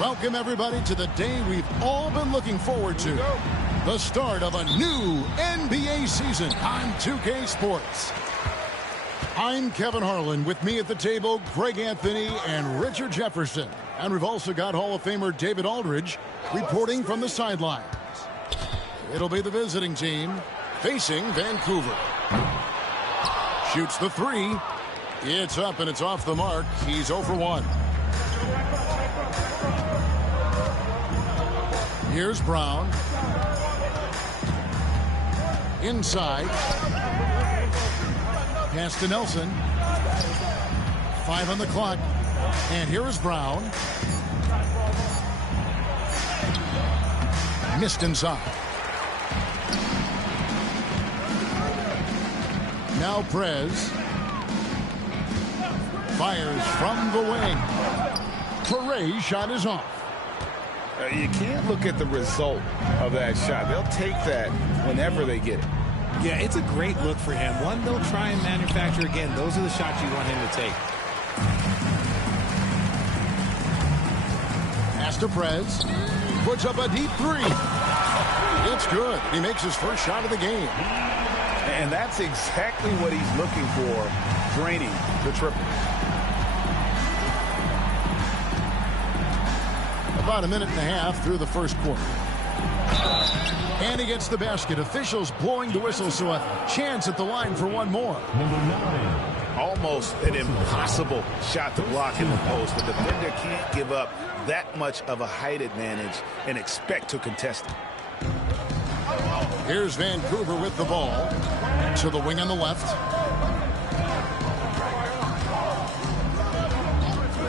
Welcome, everybody, to the day we've all been looking forward to. The start of a new NBA season on 2K Sports. I'm Kevin Harlan. With me at the table, Greg Anthony and Richard Jefferson. And we've also got Hall of Famer David Aldridge reporting from the sidelines. It'll be the visiting team facing Vancouver. Shoots the three. It's up and it's off the mark. He's 0 for 1. Here's Brown. Inside. Pass to Nelson. 5 on the clock. And here is Brown. Missed inside. Now Prez. Fires from the wing. Perret's shot is off. You can't look at the result of that shot. They'll take that whenever they get it. Yeah, it's a great look for him. One they'll try and manufacture again. Those are the shots you want him to take. Pass to Prez. Puts up a deep three. It's good. He makes his first shot of the game. And that's exactly what he's looking for, draining the triple. About a minute and a half through the first quarter. And he gets the basket. Officials blowing the whistle, so a chance at the line for one more. Number 9. Almost an impossible shot to block in the post. The defender can't give up that much of a height advantage and expect to contest it. Here's Vancouver with the ball. To the wing on the left.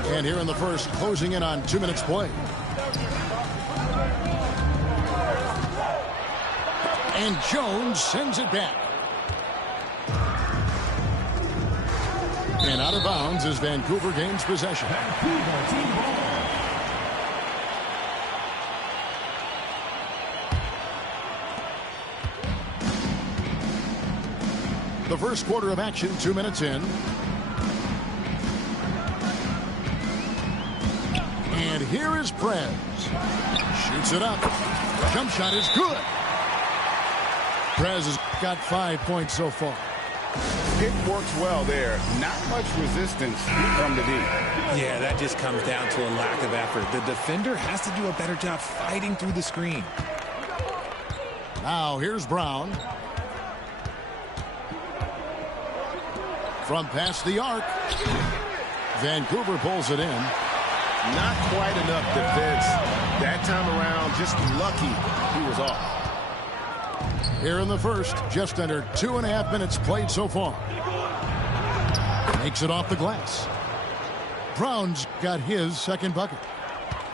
And here in the first, closing in on 2 minutes play. And Jones sends it back. And out of bounds as Vancouver gains possession. The first quarter of action, 2 minutes in. And here is Prez. Shoots it up. Jump shot is good. Prez has got 5 points so far. It works well there. Not much resistance from the D. Yeah, that just comes down to a lack of effort. The defender has to do a better job fighting through the screen. Now here's Brown. From past the arc. Vancouver pulls it in. Not quite enough defense. That time around, just lucky he was off. Here in the first, just under 2.5 minutes played so far. Makes it off the glass. Brown's got his second bucket.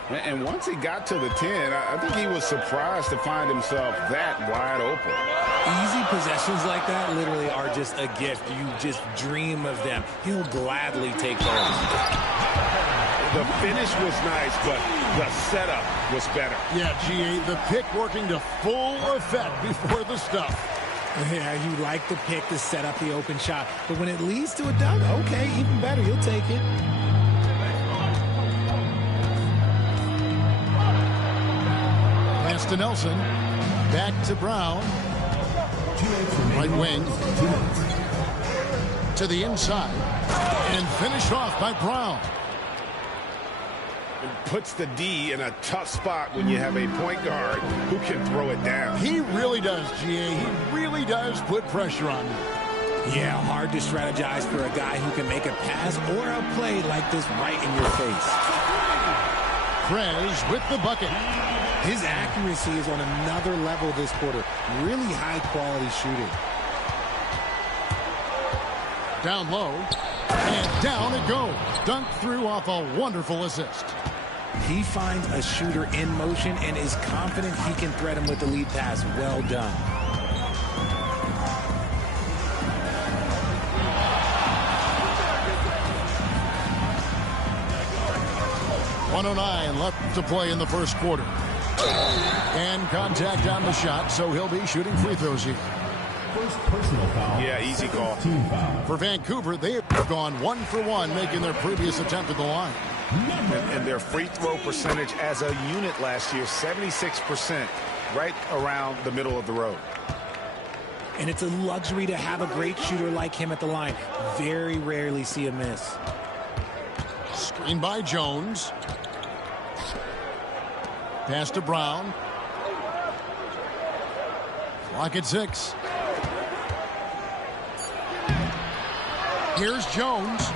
And once he got to the 10, I think he was surprised to find himself that wide open. Easy possessions like that literally are just a gift. You just dream of them. He'll gladly take those. The finish was nice, but the setup was better. Yeah, G.A., the pick working to full effect before the stuff. Yeah, you like the pick to set up the open shot. But when it leads to a dunk, okay, even better. You'll take it. Pass to Nelson. Back to Brown. Right wing. To the inside. And finished off by Brown. Puts the D in a tough spot when you have a point guard who can throw it down. He really does, G.A. He really does put pressure on you. Yeah, hard to strategize for a guy who can make a pass or a play like this right in your face. Prez with the bucket. His accuracy is on another level this quarter. Really high-quality shooting. Down low. And down it goes. Dunked through off a wonderful assist. He finds a shooter in motion and is confident he can thread him with the lead pass. Well done. .109 left to play in the first quarter. And contact on the shot, so he'll be shooting free throws here. First personal foul. Yeah, easy call. Team foul. For Vancouver, they have gone 1 for 1, making their previous attempt at the line. And their free throw percentage as a unit last year, 76%, right around the middle of the road. And it's a luxury to have a great shooter like him at the line. Very rarely see a miss. Screen by Jones. Pass to Brown. Clock at 6. Here's Jones.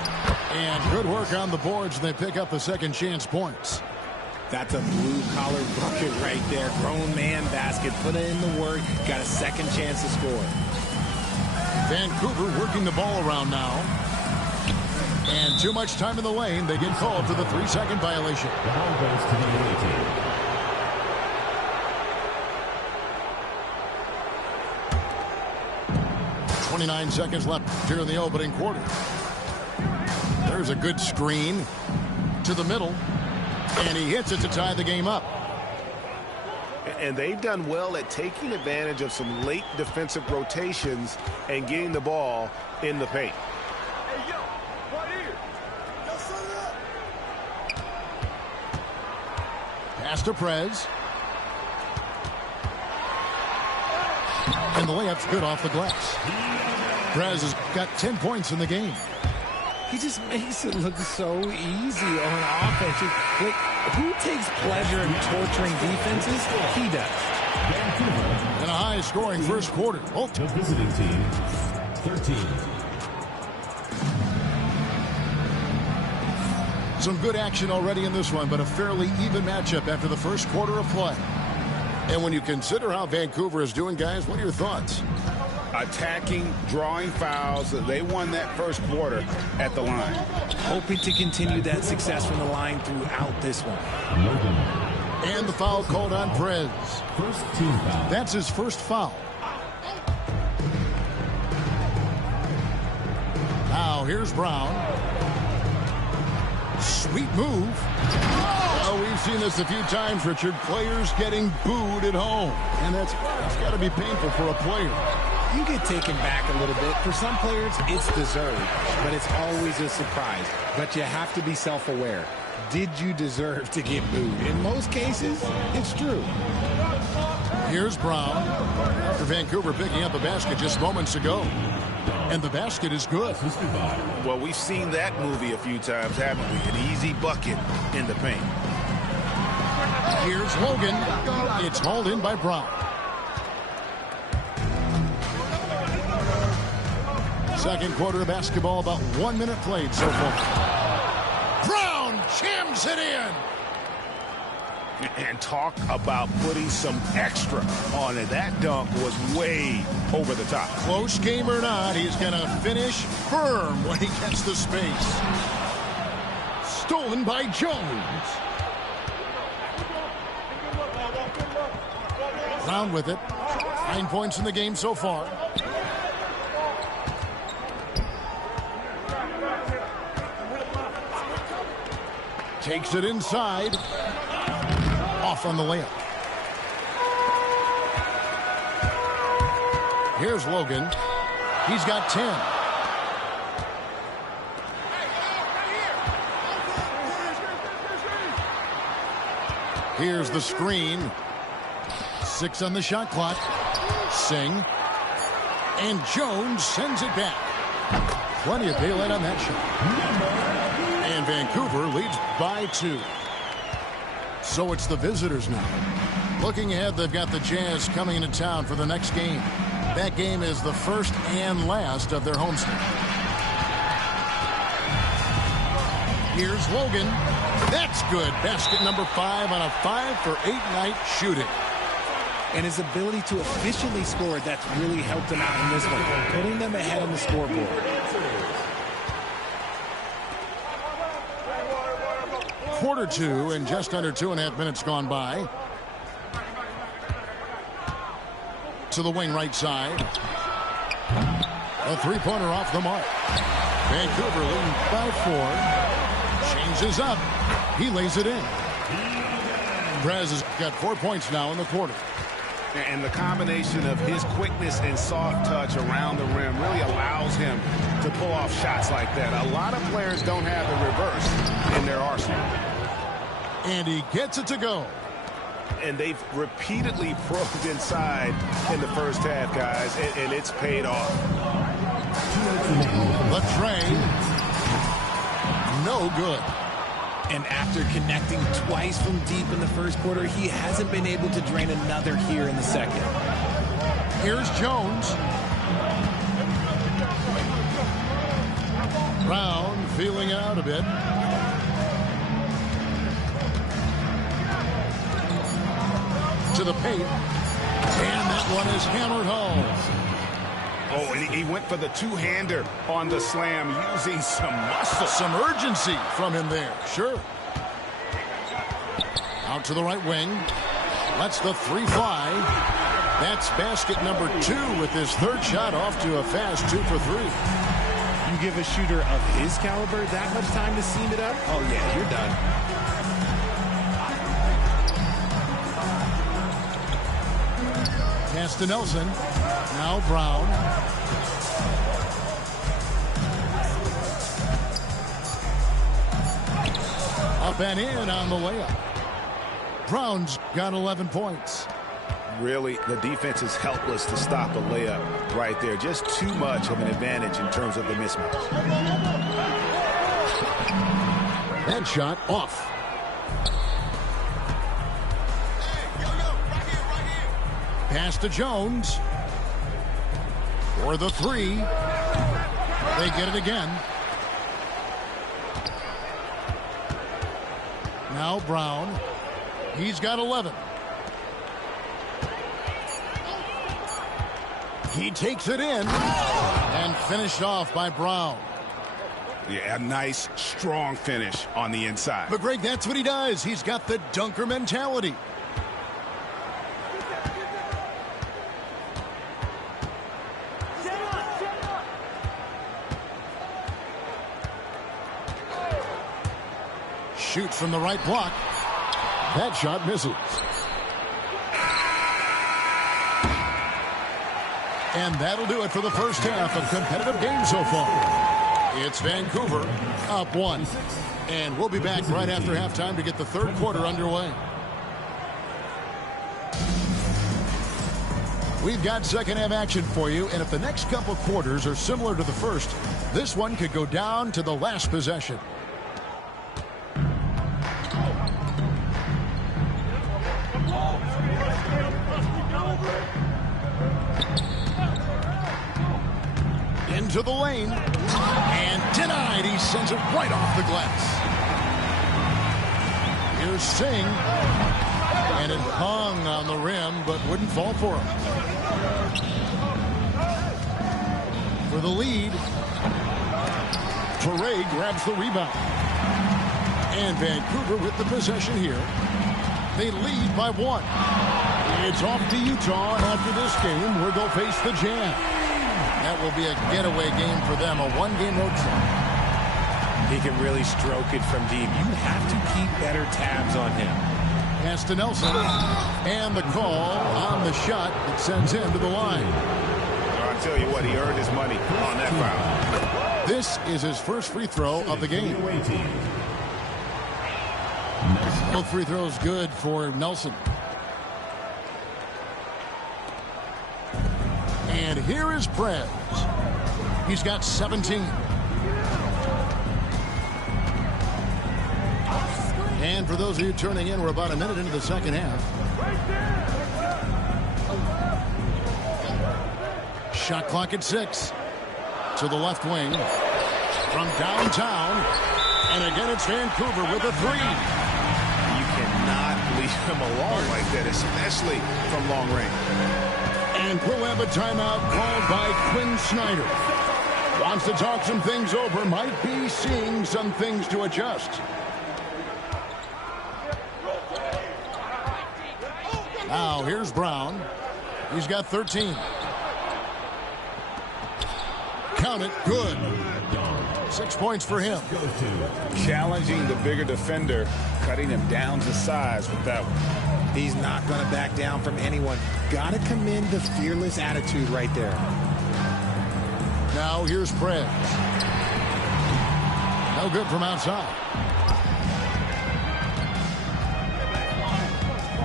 And good work on the boards. They pick up the second chance points. That's a blue-collar bucket right there. Grown man basket. Put in the work. Got a second chance to score. Vancouver working the ball around now. And too much time in the lane. They get called for the 3-second violation. The ball goes to the away team. 29 seconds left here in the opening quarter. There's a good screen to the middle. And he hits it to tie the game up. And they've done well at taking advantage of some late defensive rotations and getting the ball in the paint. Hey, yo, right here. Yo, set it up. Pass to Prez. And the layup's good off the glass. Prez has got 10 points in the game. He just makes it look so easy on offense. Like, who takes pleasure in torturing defenses? He does. And a high-scoring first quarter. Both The visiting team, 13. some good action already in this one, but a fairly even matchup after the first quarter of play. And when you consider how Vancouver is doing, guys, what are your thoughts? Attacking, drawing fouls. They won that first quarter at the line. Hoping to continue that success from the line throughout this one. Logan. And the foul called on Prez. First team foul. That's his first foul. Now here's Brown. Sweet move. Well, we've seen this a few times, Richard. Players getting booed at home. And that's got to be painful for a player. You get taken back a little bit. For some players, it's deserved, but it's always a surprise. But you have to be self-aware. Did you deserve to get booed? In most cases, it's true. Here's Brown after Vancouver picking up a basket just moments ago. And the basket is good. Well, we've seen that movie a few times, haven't we? An easy bucket in the paint. Here's Logan. It's hauled in by Brown. Second quarter of basketball, about 1 minute played so far. Brown jams it in. And talk about putting some extra on it. That dunk was way over the top. Close game or not, he's going to finish firm when he gets the space. Stolen by Jones. Brown with it. 9 points in the game so far. Takes it inside. Off on the layup. Here's Logan. He's got 10. Here's the screen. 6 on the shot clock. Singh. And Jones sends it back. Plenty of daylight on that shot. And Vancouver leads by 2. So it's the visitors now. Looking ahead, they've got the Jazz coming into town for the next game. That game is the first and last of their homestand. Here's Logan. That's good. Basket number 5 on a 5-for-8 night shooting. And his ability to efficiently score, that's really helped him out in this one, putting them ahead on the scoreboard. Quarter 2 and just under 2.5 minutes gone by. To the wing right side. A three-pointer off the mark. Vancouver leading by 4. Changes up. He lays it in. Prez has got 4 points now in the quarter. And the combination of his quickness and soft touch around the rim really allows him to to pull off shots like that. A lot of players don't have the reverse in their arsenal. And he gets it to go. And they've repeatedly probed inside in the first half, guys, and it's paid off. The tray. No good. And after connecting twice from deep in the first quarter, he hasn't been able to drain another here in the second. Here's Jones. Brown feeling out a bit. To the paint. And that one is hammered home. Oh, and he went for the two-hander on the slam, using some muscle. Some urgency from him there. Sure. Out to the right wing. Lets the three fly. That's basket number 2 with his third shot off to a fast 2 for 3. You give a shooter of his caliber that much time to seam it up? Oh, yeah, you're done. Pass to Nelson. Now Brown. Up and in on the layup. Brown's got 11 points. Really, the defense is helpless to stop a layup right there. Just too much of an advantage in terms of the mismatch. That shot off. Pass to Jones. For the 3. They get it again. Now Brown. He's got 11. He takes it in and finished off by Brown. Yeah, a nice, strong finish on the inside. But Greg, that's what he does. He's got the dunker mentality. Shoots from the right block. That shot misses. And that'll do it for the first half of competitive games so far. It's Vancouver up 1. And we'll be back right after halftime to get the third quarter underway. We've got second half action for you, and if the next couple quarters are similar to the first, this one could go down to the last possession. Into the lane, and denied. He sends it right off the glass. Here's Singh, and it hung on the rim, but wouldn't fall for him. For the lead, Teray grabs the rebound. And Vancouver with the possession here. They lead by 1. It's off to Utah after this game, where they'll face the Jazz. That will be a getaway game for them, a one-game road trip. He can really stroke it from deep. You have to keep better tabs on him. Pass to Nelson. And the call on the shot that sends him to the line. I'll tell you what, he earned his money on that foul. This is his first free throw of the game. Both free throws good for Nelson. And here is Prez. He's got 17. And for those of you turning in, we're about a minute into the second half. Shot clock at 6. To the left wing. From downtown. And again, it's Vancouver with a 3. You cannot leave him alone like that, especially from long range. And we'll have a timeout called by Quinn Snyder. Wants to talk some things over. Might be seeing some things to adjust. Now here's Brown. He's got 13. Count it. Good. 6 points for him. Challenging the bigger defender, cutting him down to size with that one. He's not going to back down from anyone. Got to commend the fearless attitude right there. Now here's Prez. No good from outside.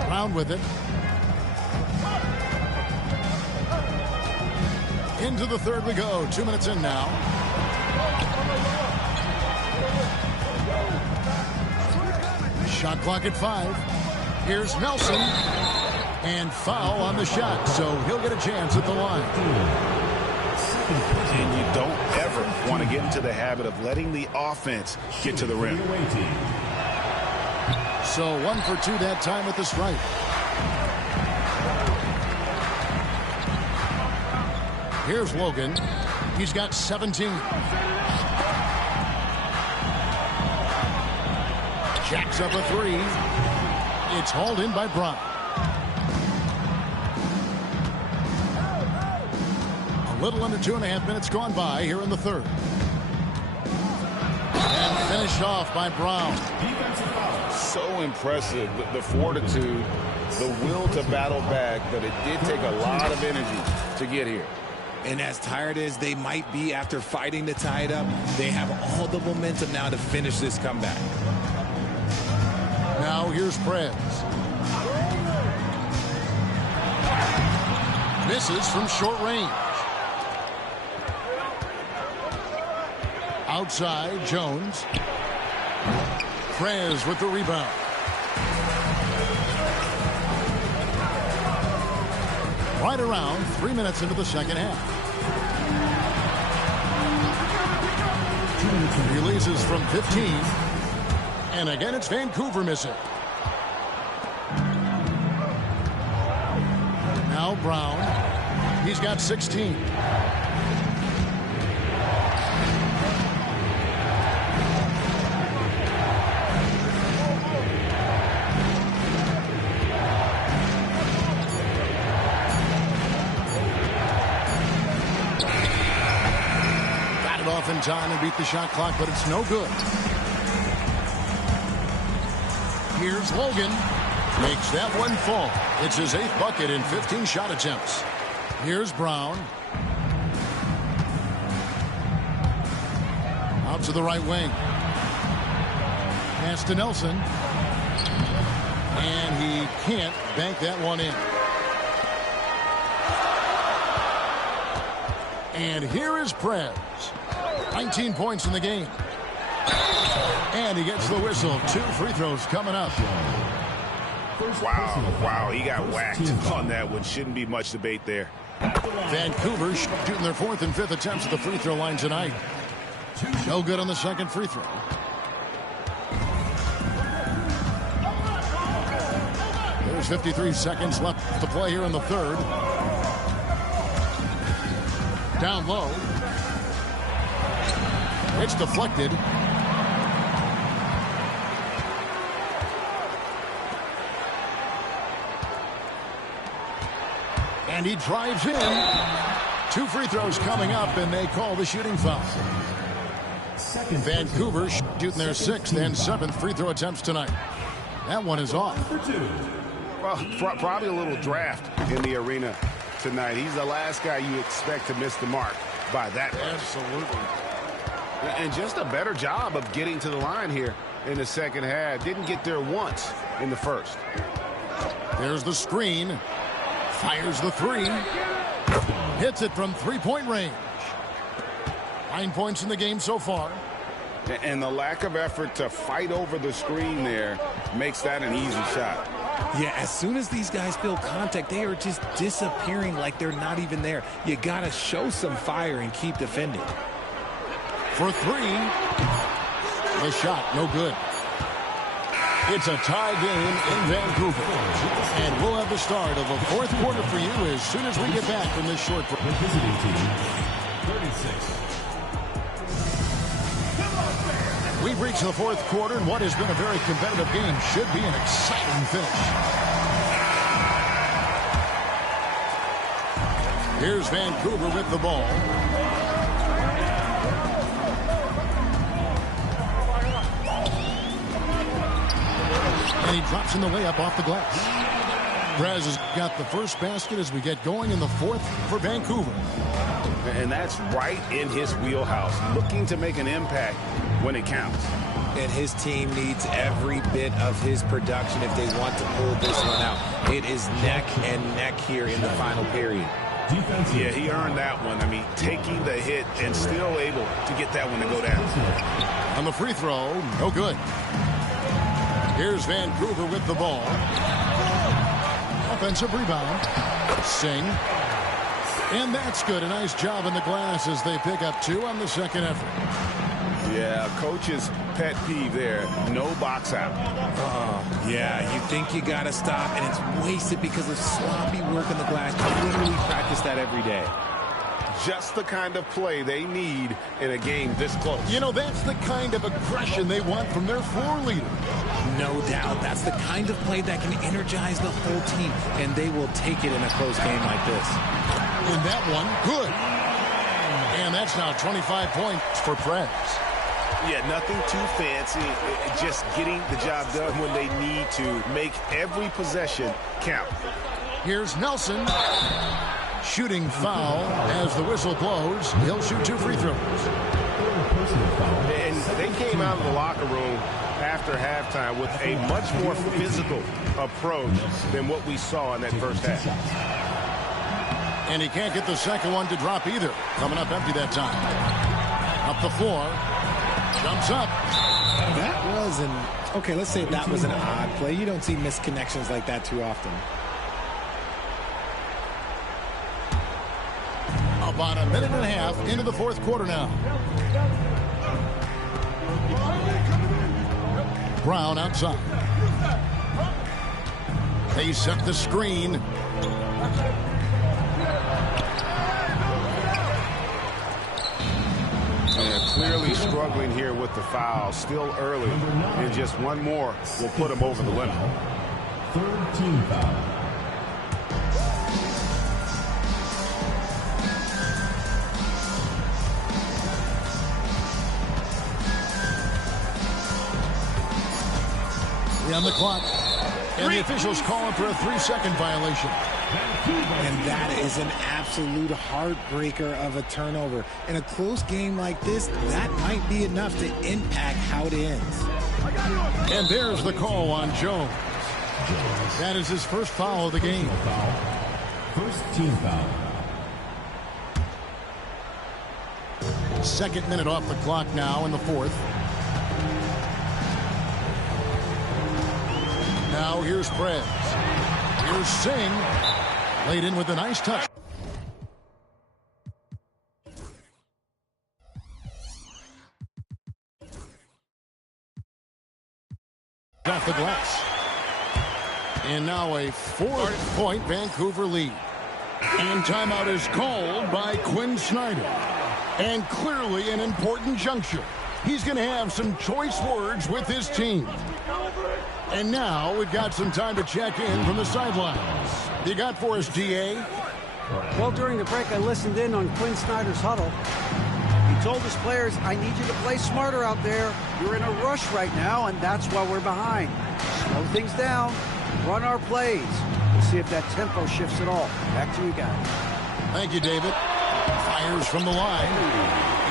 Brown with it. Into the third we go. 2 minutes in now. Shot clock at 5. Here's Nelson. And foul on the shot, so he'll get a chance at the line. And you don't ever want to get into the habit of letting the offense get to the rim. So 1 for 2 that time at the stripe. Here's Logan. He's got 17. Jacks up a 3. It's hauled in by Brown. A little under 2.5 minutes gone by here in the third. And finished off by Brown. So impressive, the fortitude, the will to battle back, but it did take a lot of energy to get here. And as tired as they might be after fighting to tie it up, they have all the momentum now to finish this comeback. Now here's Prez. Misses from short range. Outside, Jones. Prez with the rebound. Right around 3 minutes into the second half. Releases from 15. And again, it's Vancouver missing. Now Brown. He's got 16. Got it off in time and beat the shot clock, but it's no good. Here's Logan. Makes that one fall. It's his 8th bucket in 15 shot attempts. Here's Brown. Out to the right wing. Pass to Nelson. And he can't bank that one in. And here is Prez. 19 points in the game. And he gets the whistle. 2 free throws coming up. Wow, he got whacked on that one. Shouldn't be much debate there. Vancouver shooting their 4th and 5th attempts at the free throw line tonight. No good on the second free throw. There's 53 seconds left to play here in the third. Down low. It's deflected. And he drives in. 2 free throws coming up, and they call the shooting foul. Vancouver shooting their 6th and 7th free throw attempts tonight. That one is off. Well, probably a little draft in the arena tonight. He's the last guy you expect to miss the mark by that much. Absolutely. And just a better job of getting to the line here in the second half. Didn't get there once in the first. There's the screen. Fires the 3. Hits it from 3-point range. 9 points in the game so far. And the lack of effort to fight over the screen there makes that an easy shot. Yeah, as soon as these guys feel contact, they are just disappearing like they're not even there. You got to show some fire and keep defending. For 3. The shot, no good. It's a tie game in Vancouver. And we'll have the start of a 4th quarter for you as soon as we get back from this short break. The visiting team, 36. We've reached the 4th quarter, and what has been a very competitive game should be an exciting finish. Here's Vancouver with the ball. And he drops in the layup off the glass. Prez has got the first basket as we get going in the 4th for Vancouver. And that's right in his wheelhouse, looking to make an impact when it counts. And his team needs every bit of his production if they want to pull this one out. It is neck and neck here in the final period. Yeah, he earned that one. I mean, taking the hit and still able to get that one to go down. On the free throw, no good. Here's Vancouver with the ball. Offensive rebound. Singh. And that's good. A nice job in the glass as they pick up 2 on the second effort. Yeah, coach's pet peeve there. No box out. Yeah, you think you got to stop, and it's wasted because of sloppy work on the glass. You literally practice that every day. Just the kind of play they need in a game this close. You know, that's the kind of aggression they want from their floor leader. No doubt. That's the kind of play that can energize the whole team, and they will take it in a close game like this. And that one, good. And that's now 25 points for Prez. Yeah, nothing too fancy. Just getting the job done when they need to. Make every possession count. Here's Nelson. Shooting foul as the whistle blows. He'll shoot 2 free throws. And they came out of the locker room after halftime with a much more physical approach than what we saw in that first half. And he can't get the second one to drop either. Coming up empty that time. Up the floor. Jumps up. That was okay, let's say that was an odd play. You don't see misconnections like that too often. About a minute and a half into the fourth quarter now. Brown outside. They set the screen. Clearly struggling here with the foul. Still early. And just one more will put him over the limit. Third team foul. On the clock. And the officials calling for a 3-second violation. And that is an absolute heartbreaker of a turnover. In a close game like this, that might be enough to impact how it ends. And there's the call on Jones. That is his first foul of the game. First team foul. Second minute off the clock now in the fourth. Now here's Prez. Here's Singh. Laid in with a nice touch. Off the glass. And now a 4-point Vancouver lead. And timeout is called by Quinn Snyder. And clearly an important juncture. He's going to have some choice words with his team. And now we've got some time to check in from the sidelines. You got for us, DA? Well, during the break, I listened in on Quinn Snyder's huddle. He told his players, I need you to play smarter out there. You're in a rush right now, and that's why we're behind. Slow things down. Run our plays. We'll see if that tempo shifts at all. Back to you guys. Thank you, David. Fires from the line.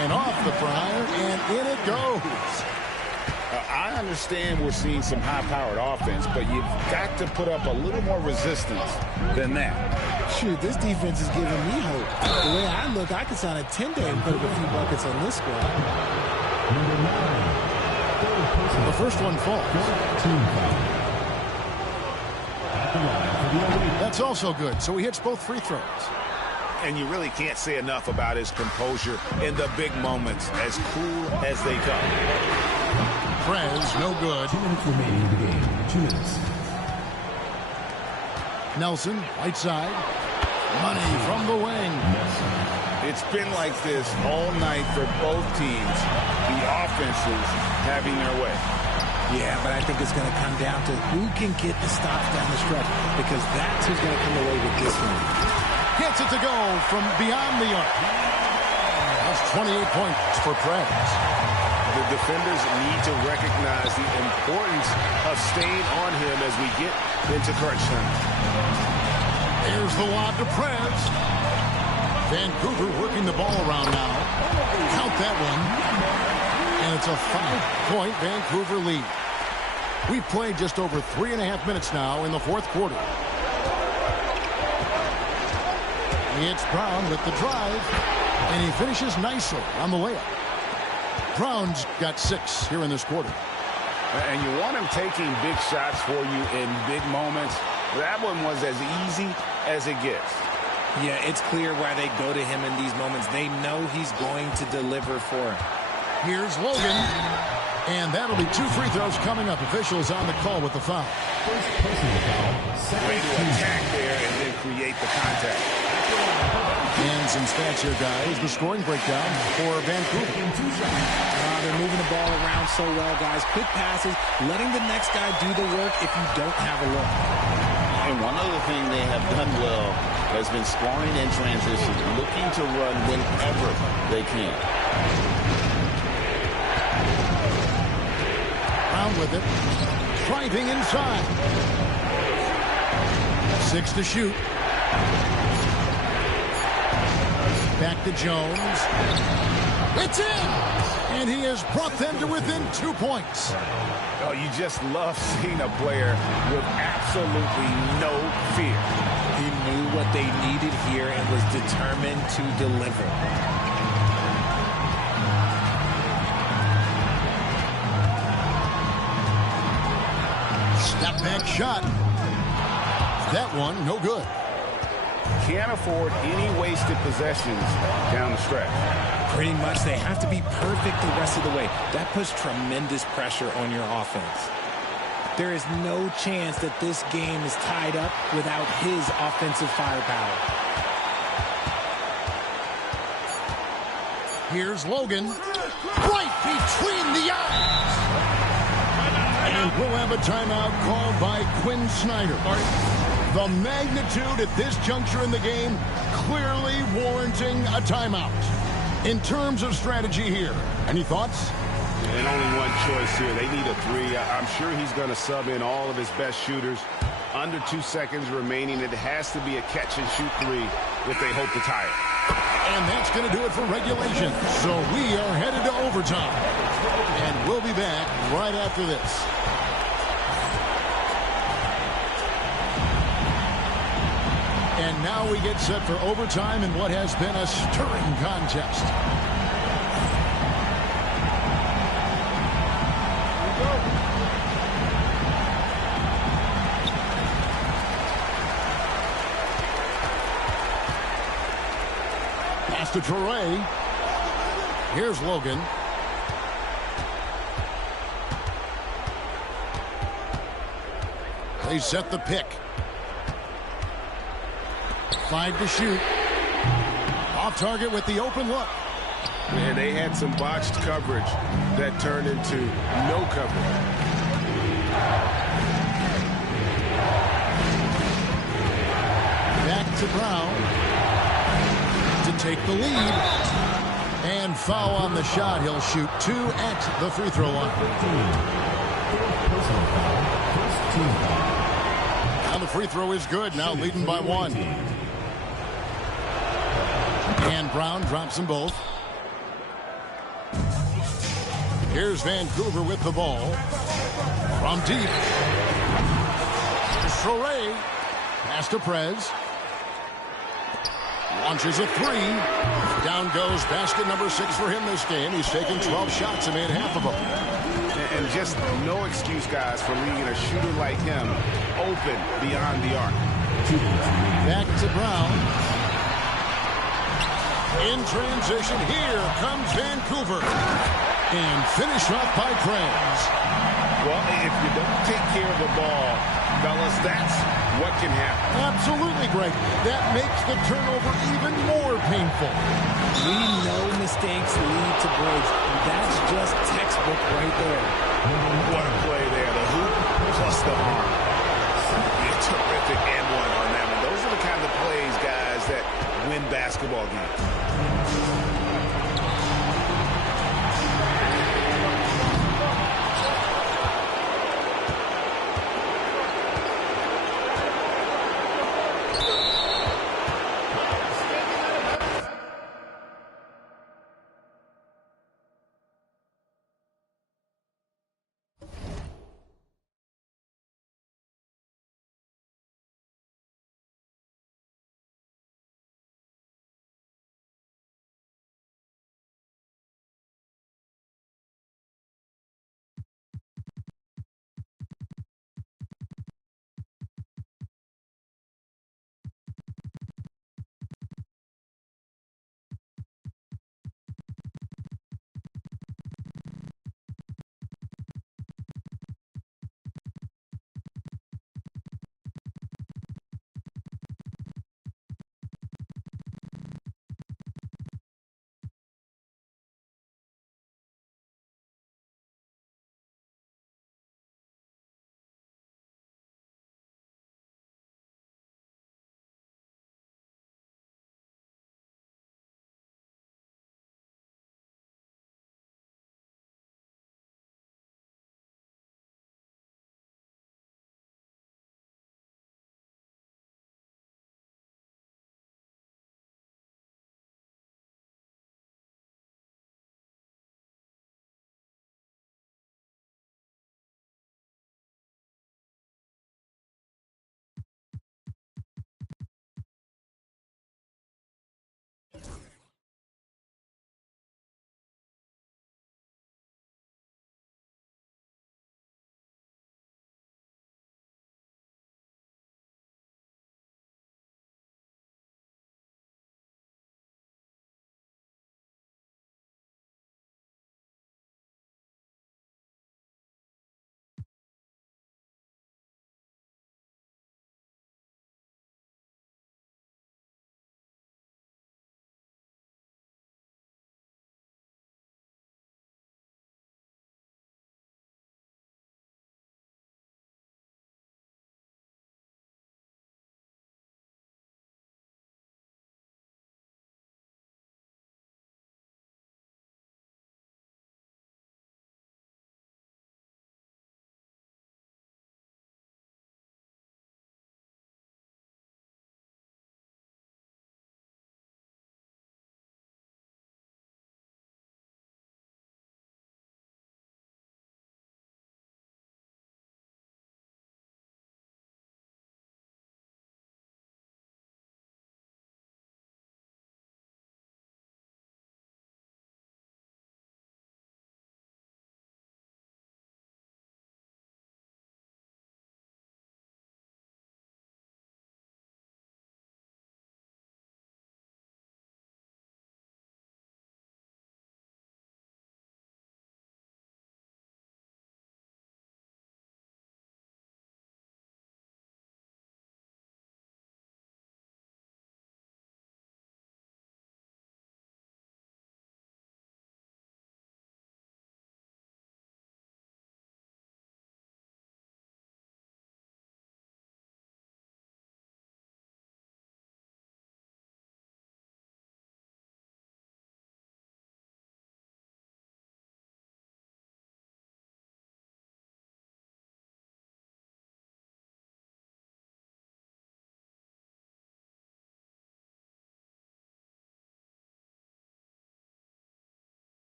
And off the fryer, and in it goes. I understand we're seeing some high-powered offense, but you've got to put up a little more resistance than that. Shoot, this defense is giving me hope. The way I look, I could sign a 10-day and put up a few buckets on this squad. The first one falls. Team foul. That's also good, so he hits both free throws. And you really can't say enough about his composure in the big moments, as cool as they come. Prez, no good. 2 minutes remaining in the game. 2 minutes. Nelson, right side. Money from the wing. It's been like this all night for both teams. The offenses having their way. Yeah, but I think it's going to come down to who can get the stops down the stretch, because that's who's going to come away with this one. Gets it to go from beyond the arc. That's 28 points for Prez. The defenders need to recognize the importance of staying on him as we get into crunch time. Here's the lob to Prez. Vancouver working the ball around now. Count that one. And it's a 5-point Vancouver lead. We've played just over 3.5 minutes now in the fourth quarter. It's Brown with the drive, and he finishes nicely on the layup. Brown's got 6 here in this quarter. And you want him taking big shots for you in big moments. That one was as easy as it gets. Yeah, it's clear why they go to him in these moments. They know he's going to deliver for him. Here's Logan. And that'll be 2 free throws coming up. Officials on the call with the foul. First personal foul. Way to attack there and then create the contact. And some stats here, guys. The scoring breakdown for Vancouver. They're moving the ball around so well, guys. Quick passes, letting the next guy do the work if you don't have a look. And one other thing they have done well has been scoring in transition, looking to run whenever they can. Brown with it. Driving inside. 6 to shoot. Back to Jones. It's in! And he has brought them to within 2 points. Oh, you just love seeing a player with absolutely no fear. He knew what they needed here and was determined to deliver. Step back shot. That one, no good. Can't afford any wasted possessions down the stretch. Pretty much they have to be perfect the rest of the way. That puts tremendous pressure on your offense. There is no chance that this game is tied up without his offensive firepower. Here's Logan. Right between the eyes. And we'll have a timeout called by Quinn Snyder. The magnitude at this juncture in the game clearly warranting a timeout. In terms of strategy here, any thoughts? And only one choice here. They need a 3. I'm sure he's going to sub in all of his best shooters. Under 2 seconds remaining. It has to be a catch-and-shoot 3 if they hope to tie it. And that's going to do it for regulation. So we are headed to overtime. And we'll be back right after this. And now we get set for overtime in what has been a stirring contest. Pass to Toure. Here's Logan. They set the pick. 5 to shoot. Off target with the open look. And they had some botched coverage that turned into no coverage. Back to Brown to take the lead. And foul on the shot. He'll shoot 2 at the free throw line. Personal foul. First team foul. And the free throw is good. Now leading by 1. And Brown drops them both. Here's Vancouver with the ball. From deep. Toure. Pass to Prez. Launches a 3. Down goes basket number 6 for him this game. He's taken 12 shots and made half of them. And just no excuse, guys, for leaving a shooter like him open beyond the arc. Back to Brown. In transition, here comes Vancouver. And finish off by Prez. Well, if you don't take care of the ball, fellas, that's what can happen. Absolutely, Greg. That makes the turnover even more painful. We know mistakes lead to breaks. That's just textbook right there. What a play there. The hoop plus the arm. A terrific and one on that one. Those are the kind of plays, guys, that win basketball games.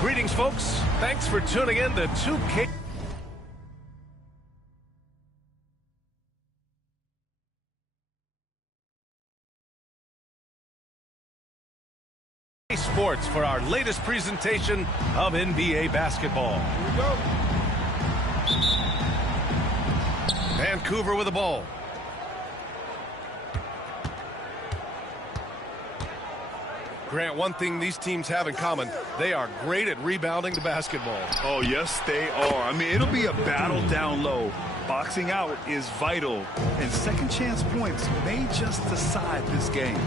Greetings, folks. Thanks for tuning in to 2K Sports for our latest presentation of NBA basketball. Here we go. Vancouver with the ball. Grant, one thing these teams have in common, they are great at rebounding the basketball. Oh, yes, they are. I mean, it'll be a battle down low. Boxing out is vital, and second chance points may just decide this game.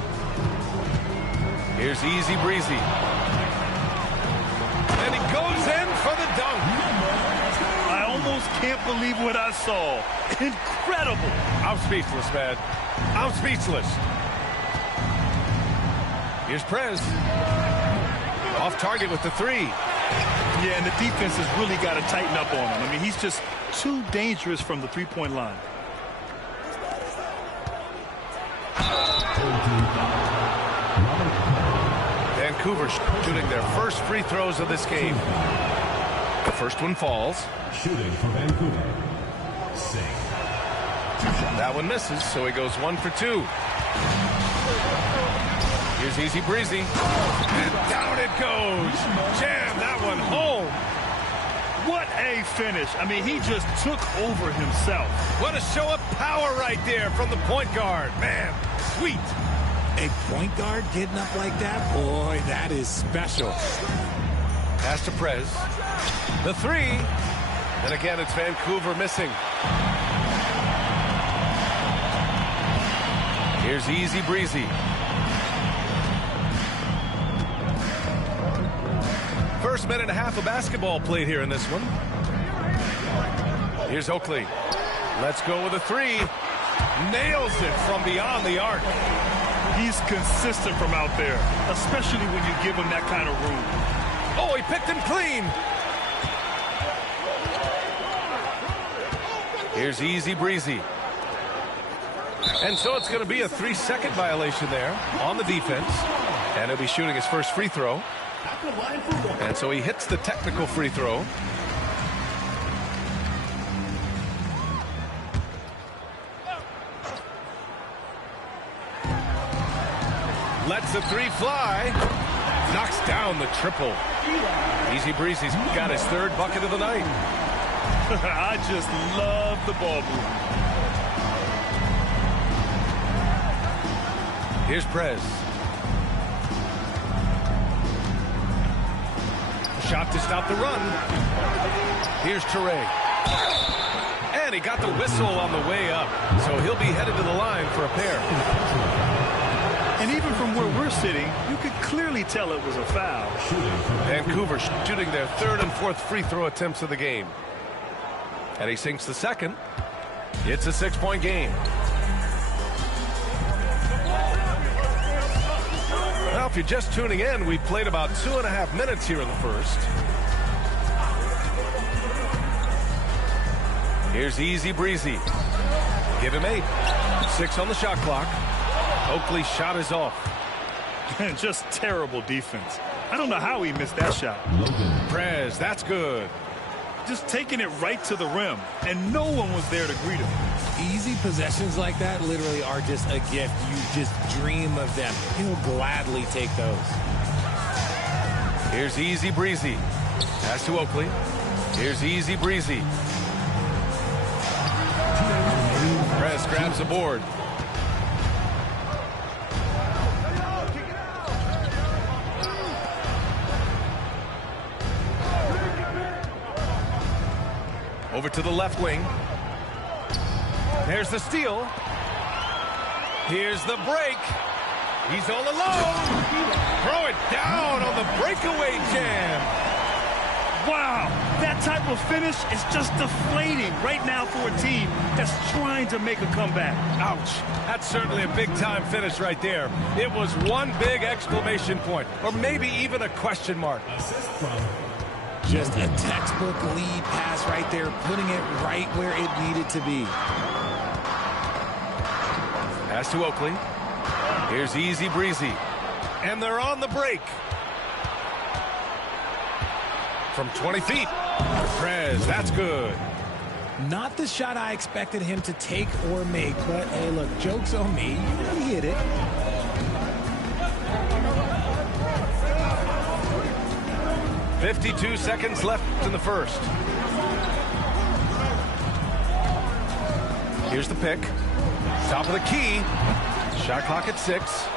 Here's Easy Breezy. And he goes in for the dunk. I almost can't believe what I saw. Incredible. I'm speechless, man. I'm speechless. Here's Prez. Off target with the three. Yeah, and the defense has really got to tighten up on him. I mean, he's just too dangerous from the three-point line. Vancouver shooting their first free throws of this game. The first one falls. Shooting for Vancouver. Sing. That one misses, so he goes 1 for 2. Here's Easy Breezy. And down it goes. Jam that one home. What a finish. I mean, he just took over himself. What a show of power right there from the point guard. Man, sweet. A point guard getting up like that? Boy, that is special. Pass to Prez. The three. And again, it's Vancouver missing. Here's Easy Breezy. First minute and a half of basketball played here in this one. Here's Oakley. Let's go with a three. Nails it from beyond the arc. He's consistent from out there, especially when you give him that kind of room. Oh, he picked him clean. Here's Easy Breezy. And so it's going to be a 3-second violation there on the defense. And he'll be shooting his first free throw. And so he hits the technical free throw. Lets the three fly. Knocks down the triple. Easy Breezy's got his third bucket of the night. I just love the ball movement. Here's Prez. Shot to stop the run. Here's Toure. And he got the whistle on the way up. So he'll be headed to the line for a pair. And even from where we're sitting, you could clearly tell it was a foul. Vancouver shooting their third and fourth free throw attempts of the game. And he sinks the second. It's a 6-point game. Well, if you're just tuning in, we've played about 2.5 minutes here in the first. Here's Easy Breezy. Give him 8. 6 on the shot clock. Oakley's shot is off. Just terrible defense. I don't know how he missed that shot. Prez, that's good. Just taking it right to the rim, and no one was there to greet him. Easy possessions like that literally are just a gift. You just dream of them. He'll gladly take those. Here's Easy Breezy. Pass to Oakley. Here's Easy Breezy. Prez grabs the board. Over to the left wing. There's the steal. Here's the break. He's all alone. Throw it down on the breakaway jam. Wow, that type of finish is just deflating right now for a team that's trying to make a comeback. Ouch. That's certainly a big-time finish right there. It was one big exclamation point, or maybe even a question mark. Just a textbook lead pass right there, putting it right where it needed to be. Pass to Oakley. Here's Easy Breezy. And they're on the break. From 20 feet. Prez, that's good. Not the shot I expected him to take or make, but hey, look, joke's on me. He hit it. .52 seconds left in the first. Here's the pick. Top of the key. Shot clock at 6.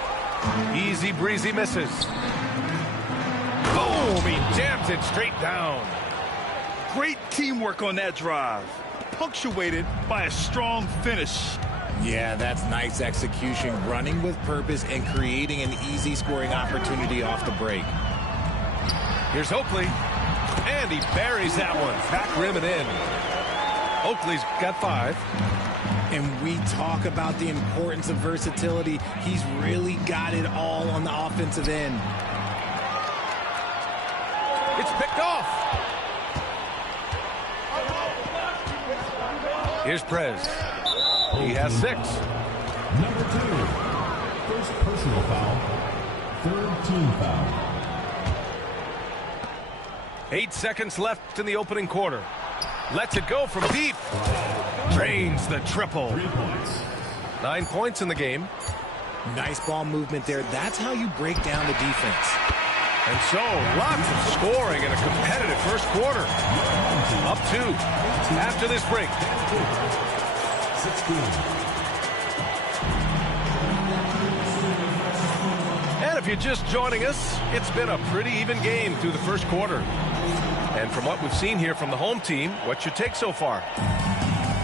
Easy Breezy misses. Boom! He jams it straight down. Great teamwork on that drive, punctuated by a strong finish. Yeah, that's nice execution, running with purpose and creating an easy scoring opportunity off the break. Here's Oakley, and he buries that one. Back rim and in. Oakley's got 5. And we talk about the importance of versatility. He's really got it all on the offensive end. It's picked off. Here's Prez. He has 6. Number 2. First personal foul. Third team foul. 8 seconds left in the opening quarter. Lets it go from deep. Drains the triple. 3 points. 9 points in the game. Nice ball movement there. That's how you break down the defense. And so, lots of scoring in a competitive first quarter. Up 2 after this break. 16. And if you're just joining us, it's been a pretty even game through the first quarter. And from what we've seen here from the home team, what's your take so far?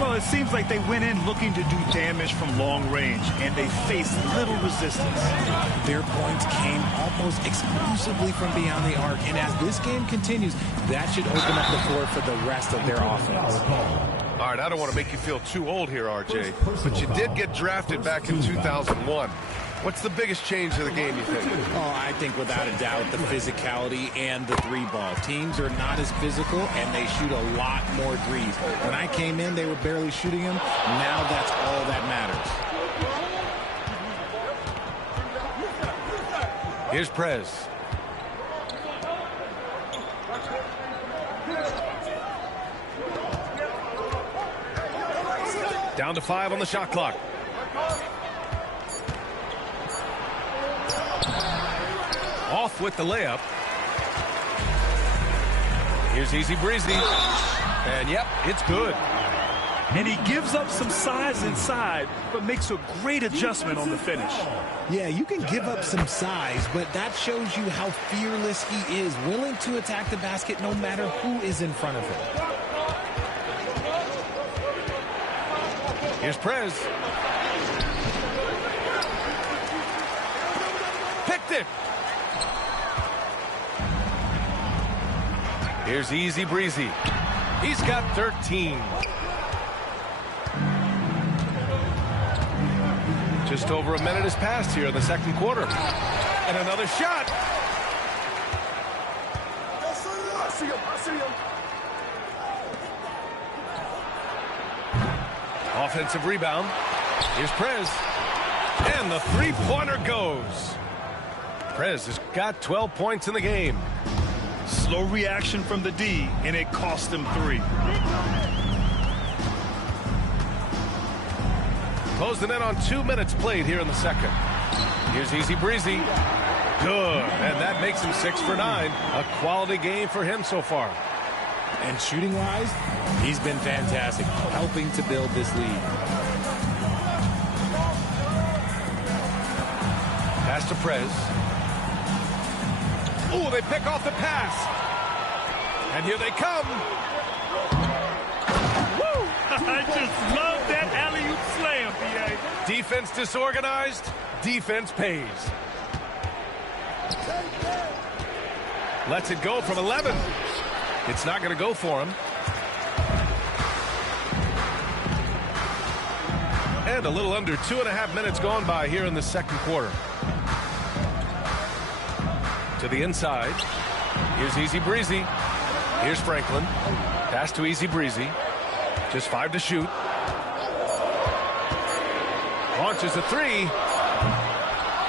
Well, it seems like they went in looking to do damage from long range, and they faced little resistance. Their points came almost exclusively from beyond the arc, and as this game continues, that should open up the floor for the rest of their offense. All right, I don't want to make you feel too old here, RJ, but you did get drafted back in 2001. What's the biggest change to the game, you think? Oh, I think without a doubt the physicality and the 3-ball. Teams are not as physical, and they shoot a lot more threes. When I came in, they were barely shooting them. Now that's all that matters. Here's Prez. Down to 5 on the shot clock. Off with the layup. Here's Easy Breezy. And yep, it's good. And he gives up some size inside, but makes a great adjustment on the finish. Yeah, you can give up some size, but that shows you how fearless he is, willing to attack the basket no matter who is in front of him. Here's Prez. Picked it. Here's Easy Breezy. He's got 13. Just over a minute has passed here in the second quarter. And another shot. I see him. Offensive rebound. Here's Prez. And the three-pointer goes. Prez has got 12 points in the game. Slow reaction from the D, and it cost him 3. Closing in on 2 minutes played here in the second. Here's Easy Breezy. Good. And that makes him 6 for 9. A quality game for him so far. And shooting-wise, he's been fantastic, helping to build this lead. Pass to Prez. Oh, they pick off the pass. And here they come. Woo! I just love that alley-oop slam, B.A. Defense disorganized. Defense pays. Lets it go from 11. It's not going to go for him. And a little under 2.5 minutes gone by here in the second quarter. To the inside. Here's Easy Breezy. Here's Franklin. Pass to Easy Breezy. Just 5 to shoot. Launches a 3.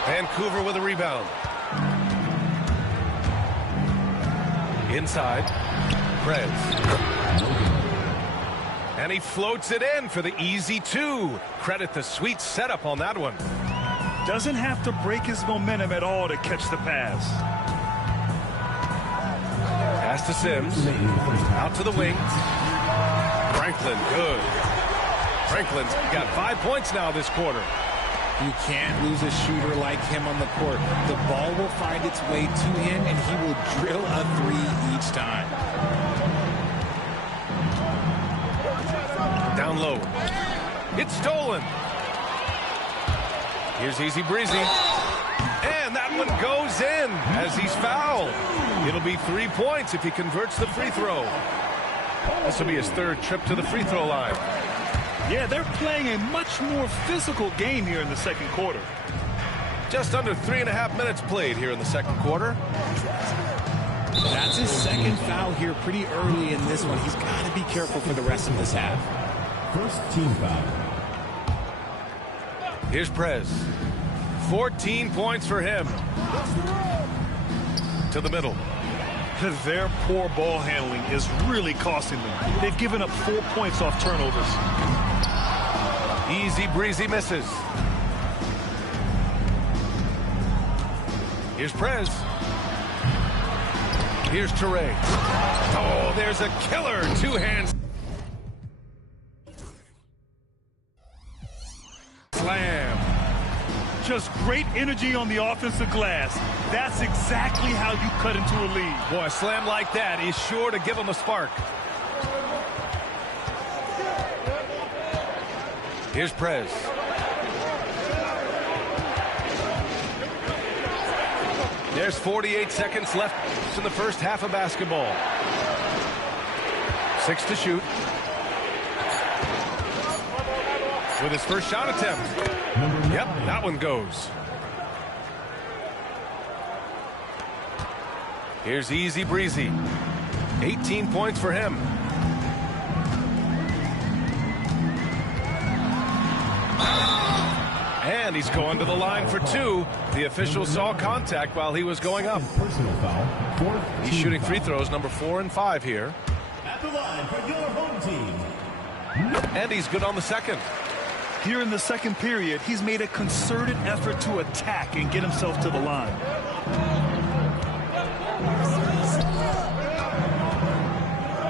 Vancouver with a rebound. Inside. Prez. And he floats it in for the easy 2. Credit the sweet setup on that one. Doesn't have to break his momentum at all to catch the pass. Pass to Sims. Out to the wing. Franklin, good. Franklin's got 5 points now this quarter. You can't lose a shooter like him on the court. The ball will find its way to him, and he will drill a 3 each time. Down low. It's stolen. Here's Easy Breezy. And that one goes in as he's fouled. It'll be 3 points if he converts the free throw. This will be his 3rd trip to the free throw line. Yeah, they're playing a much more physical game here in the second quarter. Just under 3.5 minutes played here in the second quarter. That's his 2nd foul here pretty early in this one. He's got to be careful for the rest of this half. First team foul. Here's Prez. 14 points for him. To the middle. Their poor ball handling is really costing them. They've given up 4 points off turnovers. Easy Breezy misses. Here's Prez. Here's Toure. Oh, there's a killer. 2 hands. Slam. Just great energy on the offensive glass. That's exactly how you cut into a lead. Boy, a slam like that is sure to give them a spark. Here's Prez. There's 48 seconds left in the first half of basketball. 6 to shoot. With his first shot attempt. Yep, that one goes. Here's Easy Breezy. 18 points for him. And he's going to the line for 2. The official saw contact while he was going up. Personal foul. He's shooting free throws number 4 and 5 here. At the line for your home team. And he's good on the second. Here in the second period, he's made a concerted effort to attack and get himself to the line.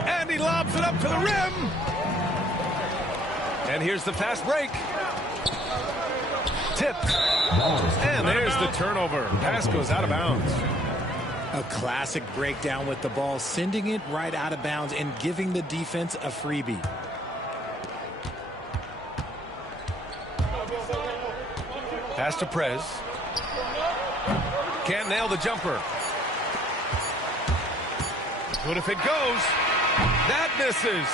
And he lobs it up to the rim. And here's the fast break. Tipped. And there's the turnover. Pass goes out of bounds. A classic breakdown with the ball, sending it right out of bounds and giving the defense a freebie. Pass to Prez. Can't nail the jumper. But if it goes, that misses.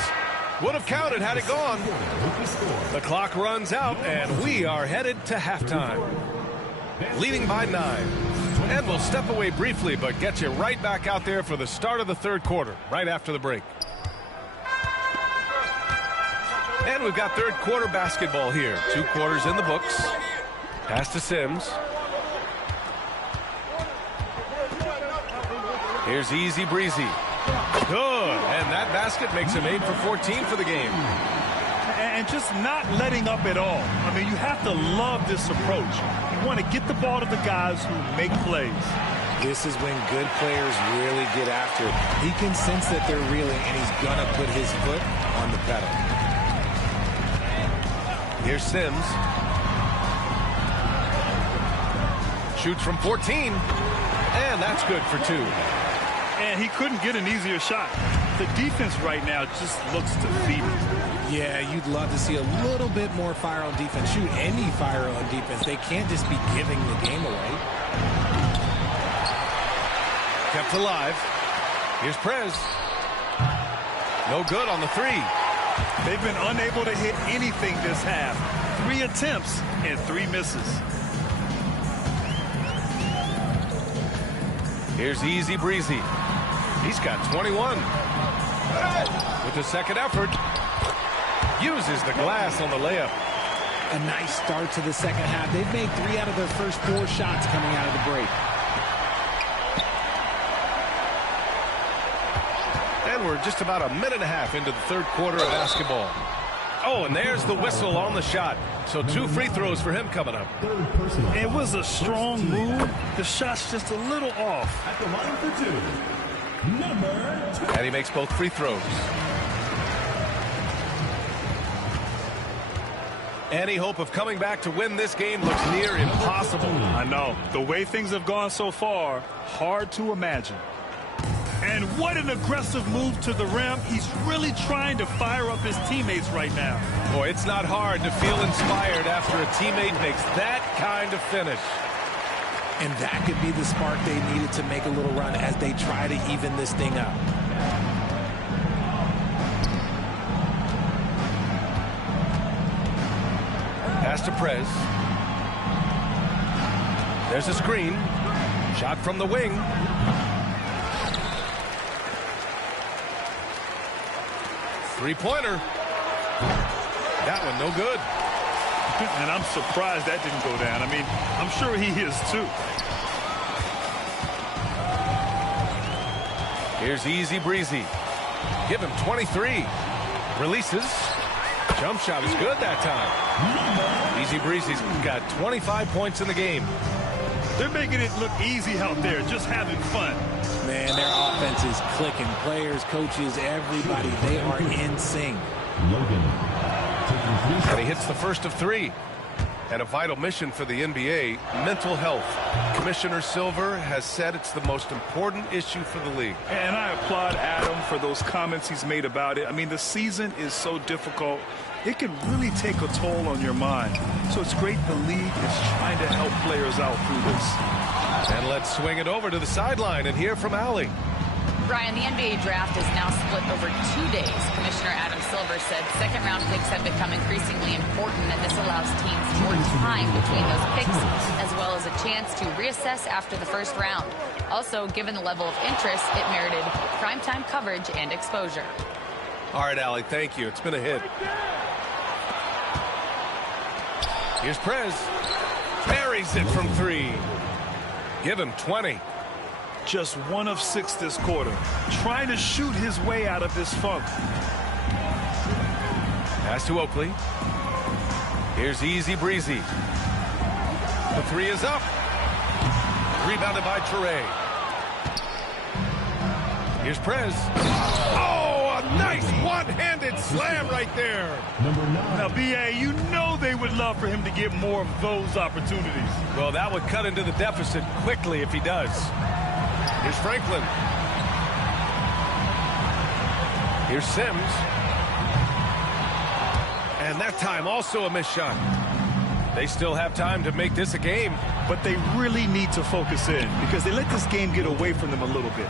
Would have counted had it gone. The clock runs out, and we are headed to halftime. Leading by 9. And we'll step away briefly, but get you right back out there for the start of the third quarter, right after the break. And we've got third quarter basketball here. 2 quarters in the books. Pass to Sims. Here's Easy Breezy. Good. And that basket makes him 8 for 14 for the game. And just not letting up at all. I mean, you have to love this approach. You want to get the ball to the guys who make plays. This is when good players really get after it. He can sense that they're reeling, and he's going to put his foot on the pedal. Here's Sims. Shoots from 14. And that's good for 2. And he couldn't get an easier shot. The defense right now just looks defeated. Yeah, you'd love to see a little bit more fire on defense. Shoot, any fire on defense. They can't just be giving the game away. Kept alive. Here's Prez. No good on the 3. They've been unable to hit anything this half. 3 attempts and 3 misses. Here's Easy Breezy. He's got 21. With the second effort, uses the glass on the layup. A nice start to the second half. They've made 3 out of their first 4 shots coming out of the break. And we're just about a minute and a half into the third quarter of basketball. Oh, and there's the whistle on the shot. So 2 free throws for him coming up. It was a strong move. The shot's just a little off. At the line for 2, number 2. And he makes both free throws. Any hope of coming back to win this game looks near impossible. I know. The way things have gone so far, hard to imagine. And what an aggressive move to the rim. He's really trying to fire up his teammates right now. Boy, it's not hard to feel inspired after a teammate makes that kind of finish. And that could be the spark they needed to make a little run as they try to even this thing up. Pass to Prez. There's a screen. Shot from the wing. Three-pointer. That one no good. And I'm surprised that didn't go down. I mean, I'm sure he is too. Here's Easy Breezy. Give him 23. Releases. Jump shot is good that time. Easy Breezy's got 25 points in the game. They're making it look easy out there, just having fun. Man, their offense is clicking. Players, coaches, everybody, they are in sync. And he hits the first of 3. And a vital mission for the NBA, mental health. Commissioner Silver has said it's the most important issue for the league. And I applaud Adam for those comments he's made about it. I mean, the season is so difficult. It can really take a toll on your mind. So it's great the league is trying to help players out through this. And let's swing it over to the sideline and hear from Allie. Brian, the NBA draft is now split over 2 days. Commissioner Adam Silver said second-round picks have become increasingly important, and this allows teams more time between those picks, as well as a chance to reassess after the first round. Also, given the level of interest, it merited primetime coverage and exposure. All right, Allie, thank you. It's been a hit. Here's Prez. Buries it from 3. Give him 20. Just 1 of 6 this quarter. Trying to shoot his way out of this funk. Pass to Oakley. Here's Easy Breezy. The 3 is up. Rebounded by Toure. Here's Prez. Oh, a nice one-handed slam right there. Now, B.A., you know they would love for him to get more of those opportunities. Well, that would cut into the deficit quickly if he does. Here's Franklin. Here's Sims. And that time also a missed shot. They still have time to make this a game. But they really need to focus in because they let this game get away from them a little bit.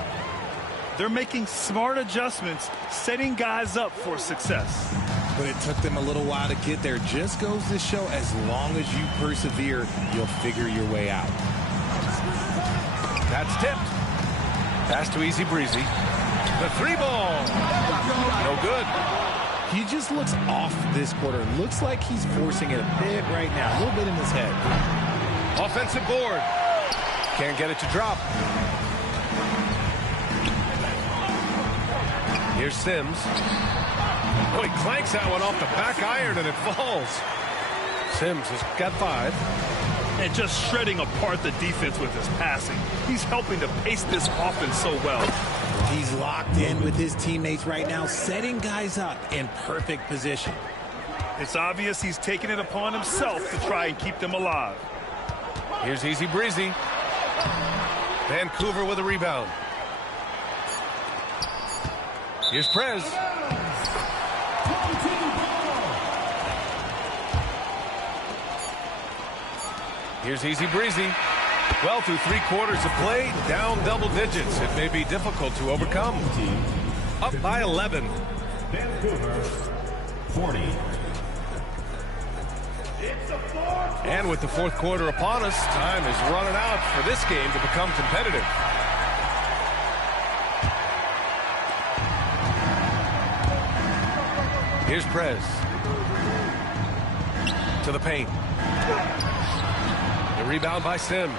They're making smart adjustments, setting guys up for success. But it took them a little while to get there. Just goes to show as long as you persevere, you'll figure your way out. That's tipped. Pass to Easy Breezy. The 3-ball. No good. He just looks off this quarter. Looks like he's forcing it a bit right now. A little bit in his head. Offensive board. Can't get it to drop. Here's Sims. Oh, he clanks that one off the back iron and it falls. Sims has got 5. And just shredding apart the defense with his passing. He's helping to pace this offense so well. He's locked in with his teammates right now, setting guys up in perfect position. It's obvious he's taking it upon himself to try and keep them alive. Here's Easy Breezy. Vancouver with a rebound. Here's Prez. Here's Easy Breezy. Well, through 3 quarters of play, down double digits. It may be difficult to overcome. Up by 11. Vancouver, 40. And with the 4th quarter upon us, time is running out for this game to become competitive. Here's Prez. To the paint. The rebound by Sims.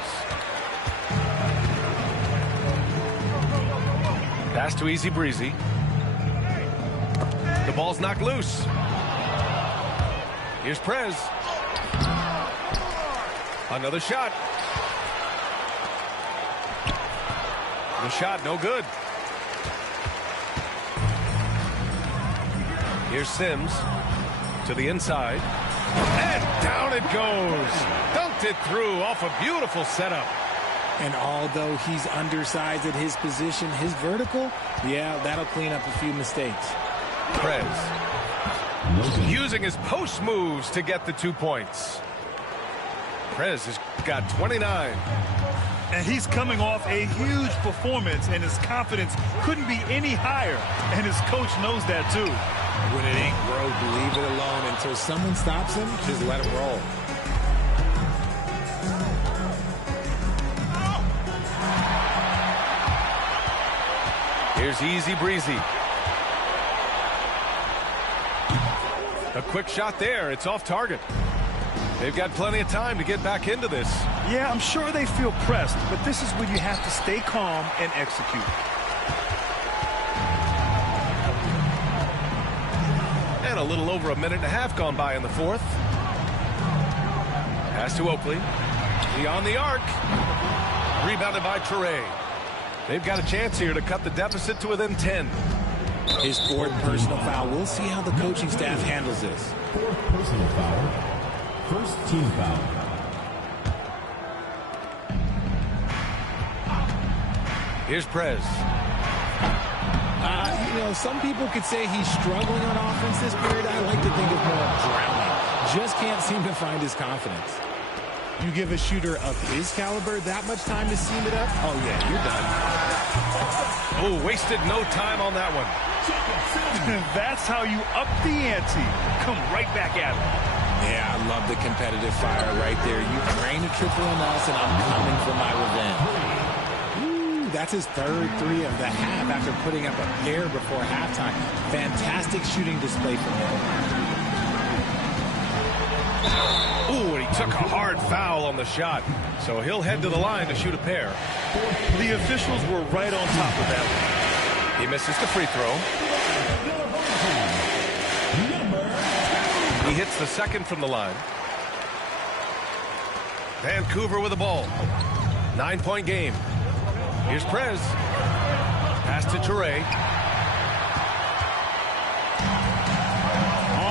Pass to Easy Breezy. The ball's knocked loose. Here's Prez. Another shot. The shot, no good. Here's Sims to the inside. And down it goes. Dunked it through off a beautiful setup. And although he's undersized at his position, his vertical, yeah, that'll clean up a few mistakes. Prez using his post moves to get the 2 points. Prez has got 29. And he's coming off a huge performance, and his confidence couldn't be any higher. And his coach knows that, too. When it ain't broke, leave it alone until someone stops him. Just let him roll. Here's Easy Breezy. A quick shot there. It's off target. They've got plenty of time to get back into this. Yeah, I'm sure they feel pressed, but this is when you have to stay calm and execute. And a little over a minute and a half gone by in the 4th. Pass to Oakley. Beyond the arc. Rebounded by Toure. They've got a chance here to cut the deficit to within 10. His 4th personal foul. We'll see how the coaching staff handles this. 4th personal foul. First team foul. Here's Prez. You know, some people could say he's struggling on offense this period. I like to think of more of drowning. Just can't seem to find his confidence. You give a shooter of his caliber that much time to seam it up, oh yeah, you're done. Oh, wasted no time on that one. That's how you up the ante. Come right back at him. Yeah, I love the competitive fire right there. You drain a triple on us, and I'm coming for my revenge. Ooh, that's his 3rd 3 of the half after putting up a pair before halftime. Fantastic shooting display from him. Ooh, and he took a hard foul on the shot. So he'll head to the line to shoot a pair. The officials were right on top of that one. He misses the free throw. He hits the 2nd from the line. Vancouver with the ball. 9-point game. Here's Prez. Pass to Toure.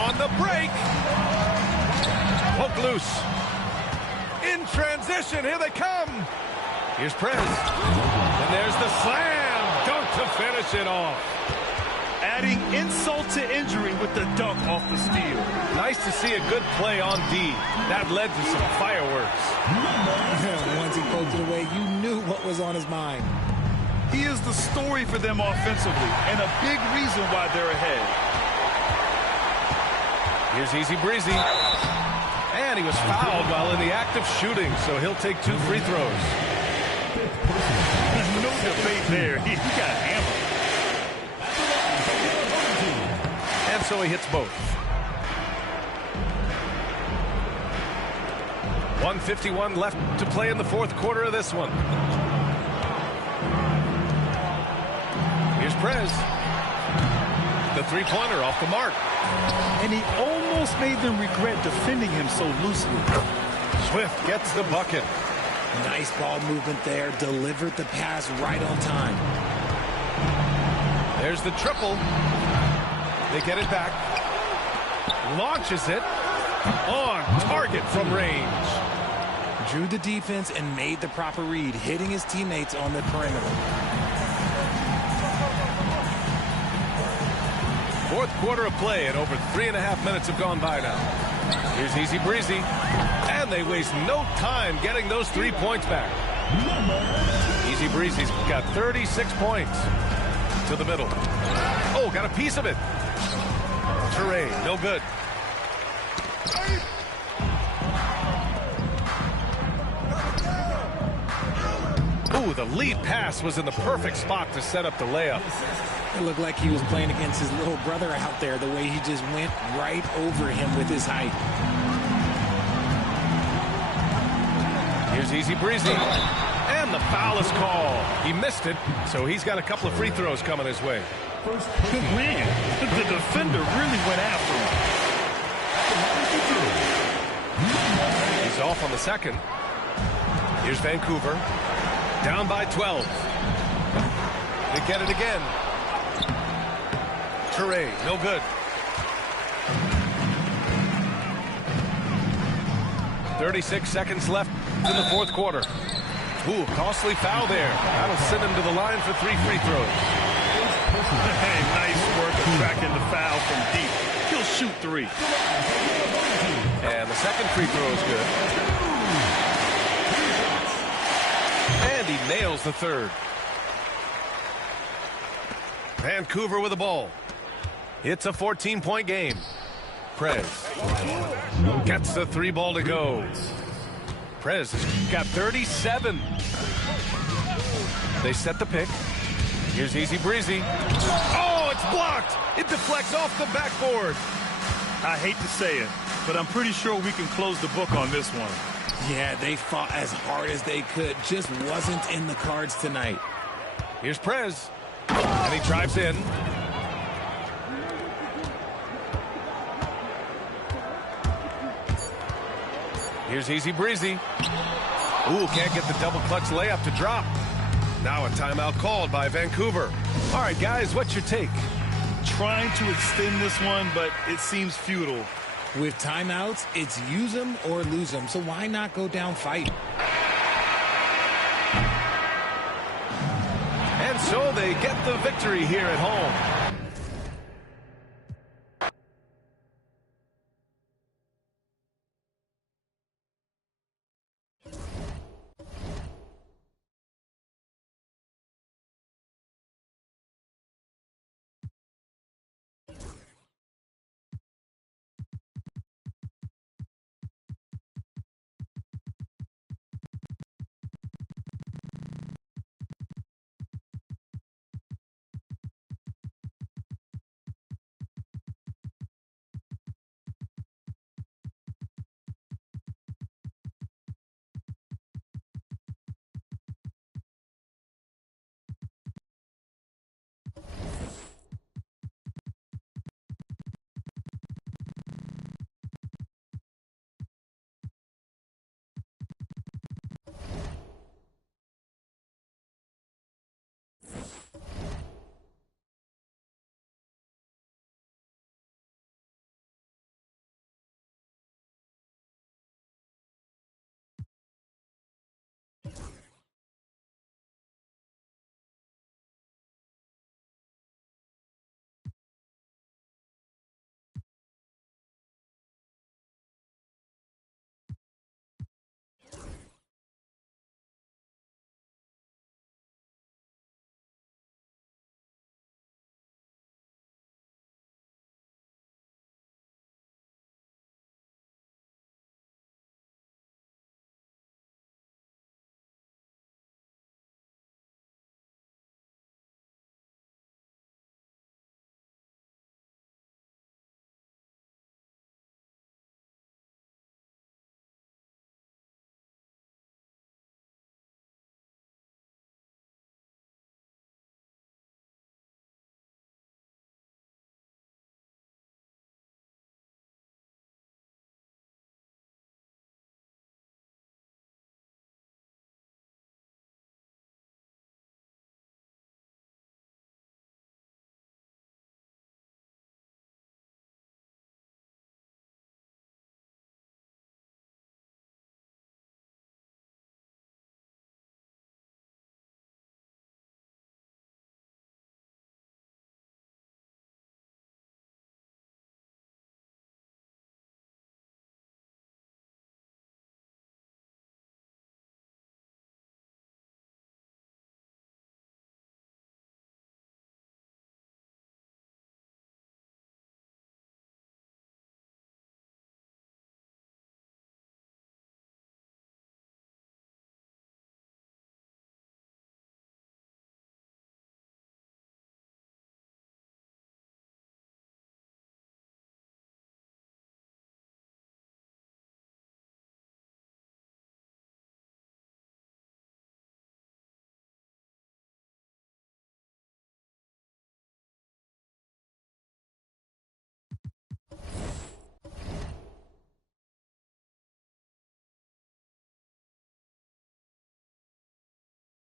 On the break. Poke loose. In transition. Here they come. Here's Prez. And there's the slam. Dunk to finish it off. Adding insult to injury with the dunk off the steal. Nice to see a good play on D. That led to some fireworks. Once he poked it away, you knew what was on his mind. He is the story for them offensively, and a big reason why they're ahead. Here's Easy Breezy. And he was fouled while in the act of shooting, so he'll take 2 free throws. debate there. He got hammered. And so he hits both. 1:51 left to play in the fourth quarter of this one. Here's Prez. The three-pointer off the mark. And he almost made them regret defending him so loosely. Swift gets the bucket. Nice ball movement there. Delivered the pass right on time. There's the triple. They get it back. Launches it. On target from range. Drew the defense and made the proper read, hitting his teammates on the perimeter. Fourth quarter of play, and over 3.5 minutes have gone by now. Here's Easy Breezy. And they waste no time getting those 3 points back. Easy Breezy's got 36 points. To the middle. Oh, got a piece of it. Toure, no good. Ooh, the lead pass was in the perfect spot to set up the layup. It looked like he was playing against his little brother out there, the way he just went right over him with his height. Here's Easy Breezy. And the foul is called. He missed it, so he's got a couple of free throws coming his way. Man, the defender really went after him. He's off on the second. Here's Vancouver. Down by 12. They get it again. Toure, no good. 36 seconds left in the fourth quarter. Ooh, costly foul there. That'll send him to the line for 3 free throws. Hey, nice work attracting the foul from deep. He'll shoot 3. And the second free throw is good. And he nails the third. Vancouver with the ball. It's a 14-point game. Prez gets the 3 ball to go. Prez has got 37. They set the pick. Here's Easy Breezy. Oh, it's blocked. It deflects off the backboard. I hate to say it, but I'm pretty sure we can close the book on this one. Yeah, they fought as hard as they could. Just wasn't in the cards tonight. Here's Prez. And he drives in. Here's Easy Breezy. Ooh, can't get the double clutch layup to drop. Now a timeout called by Vancouver. All right, guys, what's your take? Trying to extend this one, but it seems futile. With timeouts, it's use them or lose them, so why not go down fighting? And so they get the victory here at home.